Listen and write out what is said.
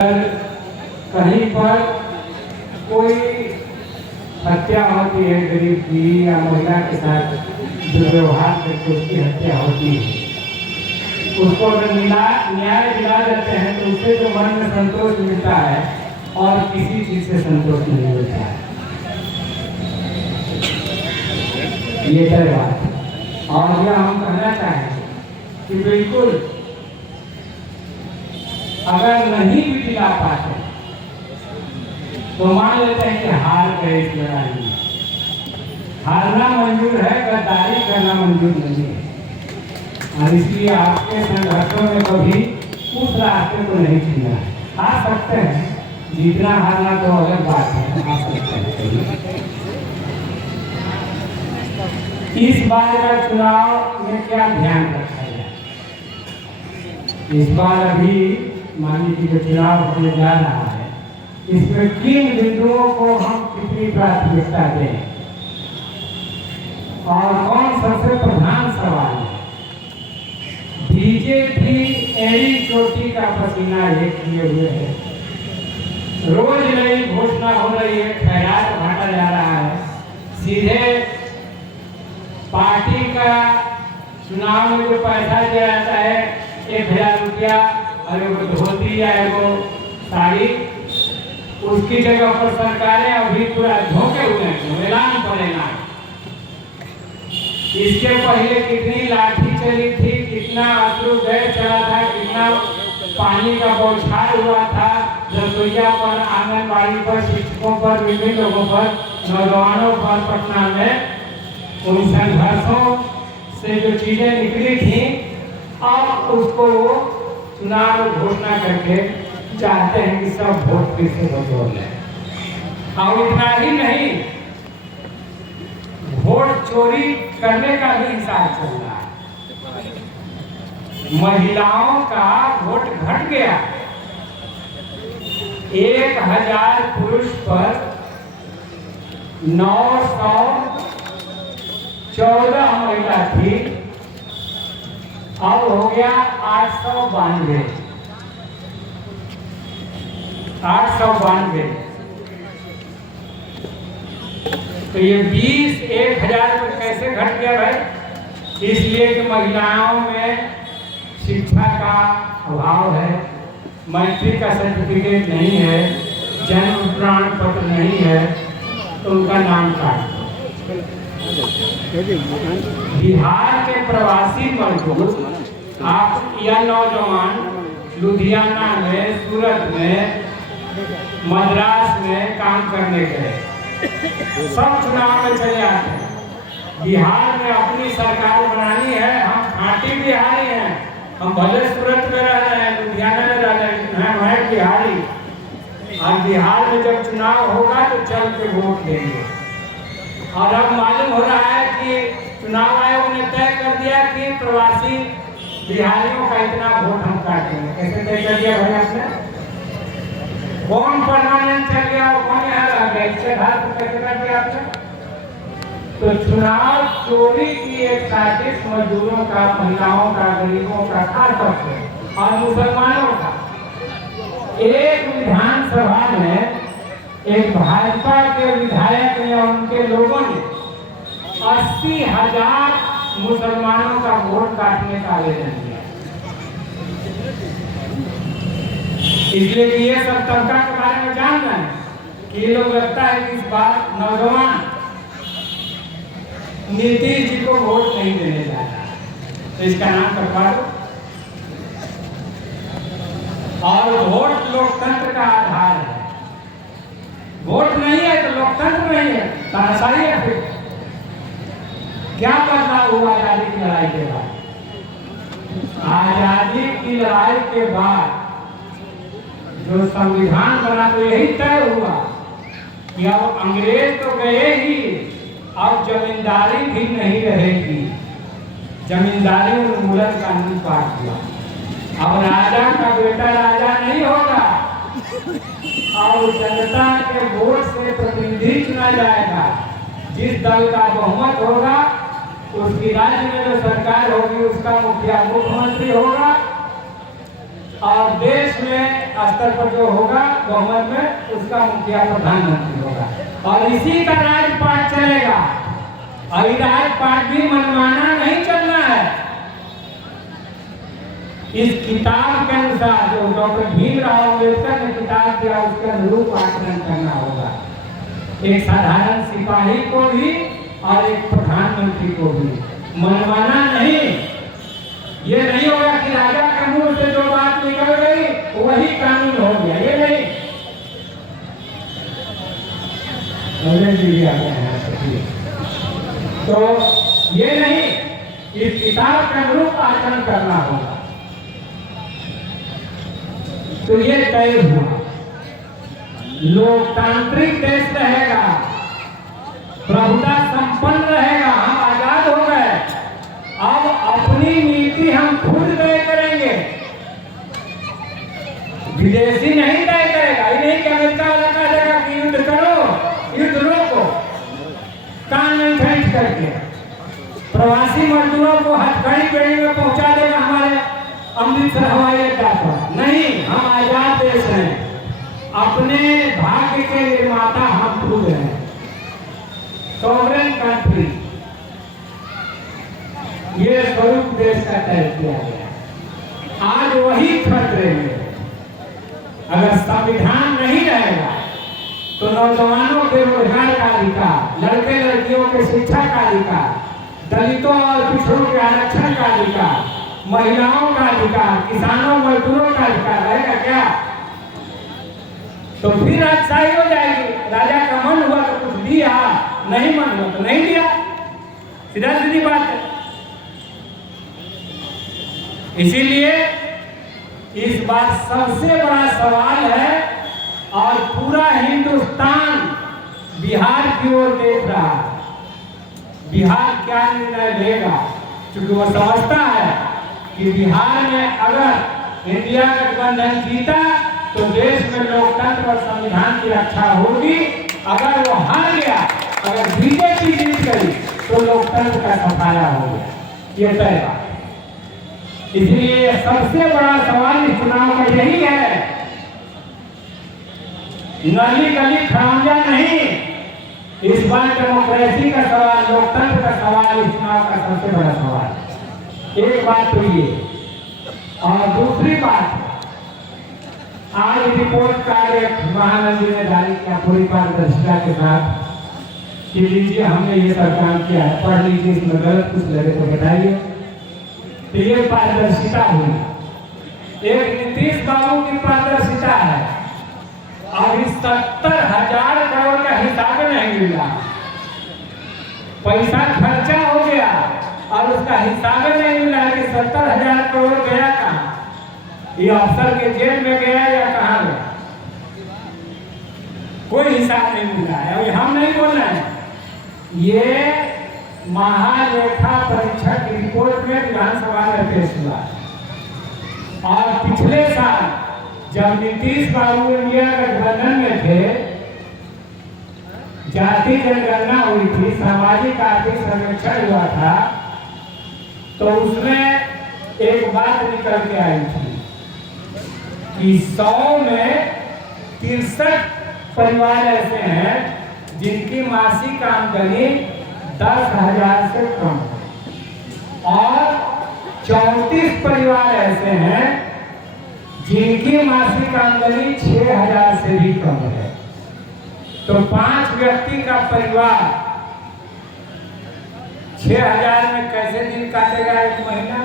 कहीं पर कोई हत्या होती है गरीब की या महिला के साथ दुर्व्यवहार करके उसकी हत्या होती है, उसको अगर न्याय दिला देते हैं तो उससे जो मन में संतोष मिलता है और किसी चीज से संतोष नहीं मिलता है। ये तय बात है। और यह हम कहना चाहेंगे कि बिल्कुल अगर नहीं भी दिला पाते तो मान लेते हैं कि हार गए इस लड़ाई में। हारना मंजूर है, गद्दारी करना मंजूर नहीं है। और इसलिए आपके संघर्षों में कभी उस रास्ते को नहीं चुना है। आ सकते हैं, जीतना हारना तो अलग बात है, आ सकते हैं। इस बार का चुनाव में क्या ध्यान रखा जाए? इस बार अभी मान लीजिए जो चुनाव होने जा रहा है, इसमें किन बिंदुओं को हम कितनी प्राथमिकता दें और कौन सबसे प्रधान सवाल है। बीजेपी एड़ी चोटी का पसीना एक किए हुए है, रोज नई घोषणा हो रही है, खैरात बांटा जा रहा है। सीधे पार्टी का चुनाव में जो पैसा दिया जाता है 1000 रुपया, अरे वो धोती या वो साड़ी, उसकी जगह पर सरकारें अभी पूरा धोखे हुए हैं, ऐलान पड़ेगा। इसके पहले कितनी लाठी चली थी, कितना अश्रु गैस चला था, कितना पानी का बौछार हुआ था रसोईया पर, आंगनबाड़ी पर, शिक्षकों पर, विभिन्न लोगों पर, नौजवानों पर पटना में। उन संघर्षों से जो चीजें निकली थी अब उसको चुनाव घोषणा करके चाहते हैं कि सब वोट फिर से बटोर लें। और इतना ही नहीं, वोट चोरी करने का भी हिसाब चल रहा है। महिलाओं का वोट घट गया, 1000 पुरुष पर 914 महिला थी, अब हो गया 892। तो ये 20 1000 पर कैसे घट गया भाई? इसलिए कि महिलाओं में शिक्षा का अभाव है, मैट्रिक का सर्टिफिकेट नहीं है, जन्म प्रमाण पत्र नहीं है, तो उनका नाम काट दो। बिहार के प्रवासी मजदूर आप या नौजवान लुधियाना में, सूरत में, मद्रास में काम करने गए, सब चुनाव में चले आते हैं। बिहार में अपनी सरकार बनानी है, हम खाटी बिहारी हैं, हम भले सूरत में रह रहे हैं, लुधियाना में रह रहे हैं, हम हैं बिहारी। और बिहार में जब चुनाव होगा तो चल के वोट देंगे। और अब मालूम हो रहा है कि चुनाव आयोग ने तय कर दिया कि प्रवासी बिहारियों का इतना वोट हम काटेंगे। कैसे तय कर दिया भाई आपने? कौन परमानेंट चल गया और कौन यहाँ रह गया, इसके आधार पर कैसे कर दिया आपने? तो चुनाव चोरी की एक साजिश मजदूरों का, महिलाओं का, गरीबों का, खासकर और मुसलमानों का। एक विधानसभा में एक भाजपा के विधायक ने और उनके लोगों ने 80,000 मुसलमानों का वोट काटने का आवेदन किया। इसलिए कि ये सब तबका के बारे में जान रहे हैं कि ये लोग लगता है कि इस बार नौजवान नीतीश जी को वोट नहीं देने जा रहा है, तो इसका नाम कटवा दो। और वोट लोकतंत्र का आधार है, वोट नहीं है तो लोकतंत्र नहीं है, तानाशाही है। फिर क्या बदलाव हुआ आजादी की लड़ाई के बाद? आजादी की लड़ाई के बाद जो संविधान बना तो यही तय हुआ कि अब अंग्रेज तो गए ही, अब जमींदारी भी नहीं रहेगी। जमींदारी उन्मूलन कानून पास हुआ। अब राजा का बेटा राजा नहीं होगा और जनता के वोट से प्रतिनिधि चुना जाएगा। जिस दल का बहुमत होगा उसकी राज्य में जो सरकार होगी उसका मुखिया मुख्यमंत्री होगा और देश में स्तर पर जो होगा बहुमत में उसका मुखिया प्रधानमंत्री होगा और इसी का राजपाट चलेगा। और राजपाट भी मनमाना नहीं चलना है। इस किताब के अनुसार जो डॉक्टर भीमराव अम्बेडकर ने किताब दिया उसके अनुरूप आचरण करना होगा। एक साधारण सिपाही को भी और एक प्रधानमंत्री को भी मनमाना नहीं। ये नहीं होगा कि राजा के मुंह से जो बात निकल गई वही कानून हो गया, ये नहीं। तो ये नहीं, इस किताब के अनुरूप आचरण करना होगा। तो ये तय हुआ, लोकतांत्रिक देश रहेगा, प्रभुता संपन्न रहेगा, हम आजाद हो गए। अब अपनी नीति हम खुद तय करेंगे, विदेशी नहीं तय करेगा। ये नहीं कि अमेरिका वाला कहा जाएगा कि युद्ध करो, युद्ध रोको, कानून खरीद करके प्रवासी मजदूरों को हथकड़ी पेड़ी में पहुंचा देगा हमारे अमृतसर हवाई अड्डा पर। नहीं, हम आजाद देश हैं, अपने भाग्य के निर्माता हम खुद हैं, सॉवरेन कंट्री। ये स्वरूप देश का तय किया गया। आज वही खतरे में। अगर संविधान नहीं रहेगा तो नौजवानों के रोजगार का अधिकार, लड़के लड़कियों के शिक्षा का अधिकार, दलितों और पिछड़ों के आरक्षण का अधिकार, महिलाओं का अधिकार, किसानों मजदूरों का अधिकार रहेगा क्या? तो फिर राजशाही हो जाएगी। राजा का मन हुआ तो कुछ दिया, नहीं मन हुआ तो नहीं दिया, सीधा सीधी बात है। इसीलिए इस बार सबसे बड़ा सवाल है और पूरा हिंदुस्तान बिहार की ओर देख रहा है। बिहार क्या निर्णय लेगा, क्योंकि वो समझता है कि बिहार में अगर इंडिया गठबंधन जीता तो देश में लोकतंत्र और संविधान की रक्षा होगी। अगर वो हार गया, अगर बीजेपी जीत गई तो लोकतंत्र का सफाया हो गया, ये तय बात। इसलिए सबसे बड़ा सवाल इस चुनाव का यही है, नली गली खड़ंजा नहीं। इस बार डेमोक्रेसी का सवाल, लोकतंत्र का सवाल इस चुनाव का सबसे बड़ा सवाल। एक बात तो ये, और दूसरी बात, आज रिपोर्ट कार्ड एक महानंद जी ने जारी किया पूरी पारदर्शिता के साथ कि लीजिए हमने ये सब काम किया है, पढ़ लीजिए, इसमें गलत कुछ लगे तो बताइए। तो ये पारदर्शिता हुई। एक नीतीश बाबू की पारदर्शिता है, अभी 70,000 करोड़ का हिसाब नहीं मिला, पैसा खर्चा हो गया और उसका हिसाब नहीं मिला कि 70,000 करोड़ गया कहाँ, ये अफसर के जेब में गया या कहाँ गया, कोई हिसाब नहीं मिला है। अभी हम नहीं बोल रहे हैं, ये महालेखा परीक्षक की रिपोर्ट में विधानसभा में पेश हुआ। और पिछले साल जब नीतीश बाबू इंडिया गठबंधन में थे, जाति जनगणना हुई थी, सामाजिक आर्थिक सर्वेक्षण हुआ था, तो उसमें एक बात निकल के आई थी कि 100 में 63 परिवार ऐसे हैं जिनकी मासिक आमदनी 10,000 से कम है और 34 परिवार ऐसे हैं जिनकी मासिक आमदनी 6,000 से भी कम है। तो 5 व्यक्ति का परिवार 6,000 में कैसे दिन काटेगा एक महीना?